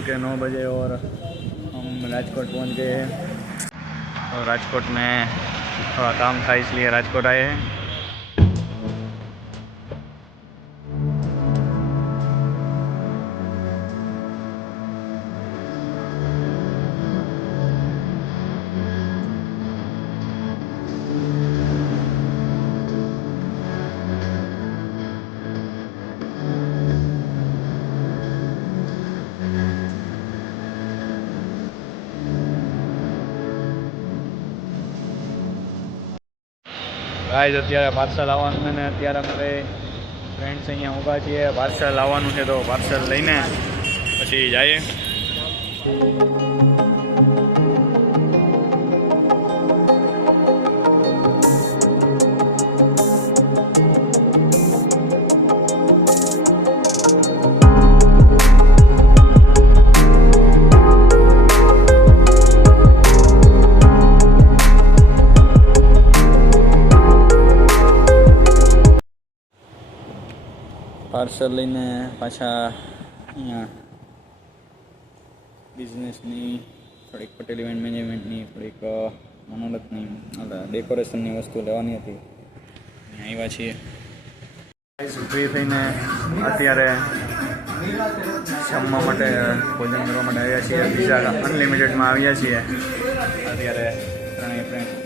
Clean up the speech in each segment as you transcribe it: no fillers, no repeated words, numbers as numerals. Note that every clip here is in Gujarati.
लगभग 9 बजे और हम राजकोट पहुंच गए हैं। और राजकोट में थोड़ा काम था इसलिए राजकोट आए हैं। ગાઈઝ અત્યારે પાર્સલ આવવાનું છે ને અત્યારે અમારે ફ્રેન્ડ્સ અહીંયા ઊભા છીએ। પાર્સલ આવવાનું છે તો પાર્સલ લઈને પછી જઈએ। પાર્સલ લઈને પાછા અહીંયા બિઝનેસની થોડીક પટેલ ઇવેન્ટ મેનેજમેન્ટની થોડીક મનોરથની ડેકોરેશનની વસ્તુ લેવાની હતી, અહીંયા આવ્યા છીએ। ફ્રી થઈને અત્યારે જમવા માટે ભોજન કરવા માટે આવ્યા છીએ। બીજા અનલિમિટેડમાં આવ્યા છીએ અત્યારે ત્રણેય ફ્રેન્ડ।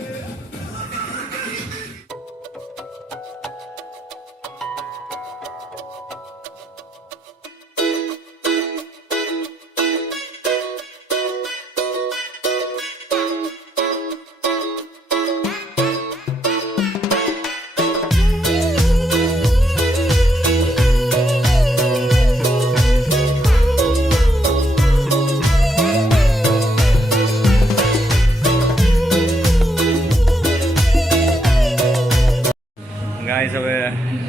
ગાઈસ હવે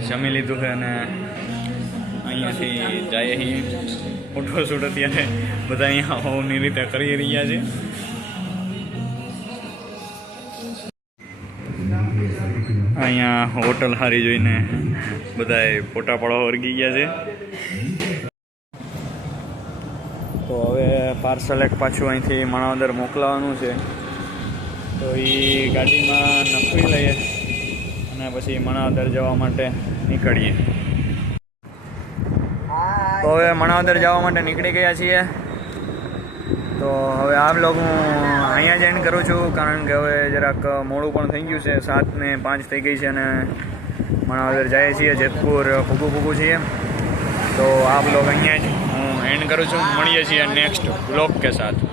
જમી લીધું છે અને અહીંયાથી જઈએ છીએ ફોટોશૂટ અત્યારે બધા અહીંયા હોવની રીતે કરી રહ્યા છે। અહીંયા હોટલ હારી જોઈને બધાએ ફોટા પાડવા વર્ગી ગયા છે। તો હવે પાર્સલ એક પાછું અહીંથી માણાવદર મોકલાવાનું છે, તો એ ગાડીમાં નખવી લઈએ અને પછી માણાવદર જવા માટે નીકળીએ। તો હવે માણાવદર જવા માટે નીકળી ગયા છીએ। તો હવે આ બ્લોગ હું અહીંયા જ એન્ડ કરું છું, કારણ કે હવે જરાક મોડું પણ થઈ ગયું છે, 7:05 થઈ ગઈ છે અને માણાવદર જઈએ છીએ, જેતપુર ભૂગું છીએ। તો આ બ્લોગ અહીંયા જ હું એન્ડ કરું છું, મળીએ છીએ નેક્સ્ટ બ્લોગ કે સાથ।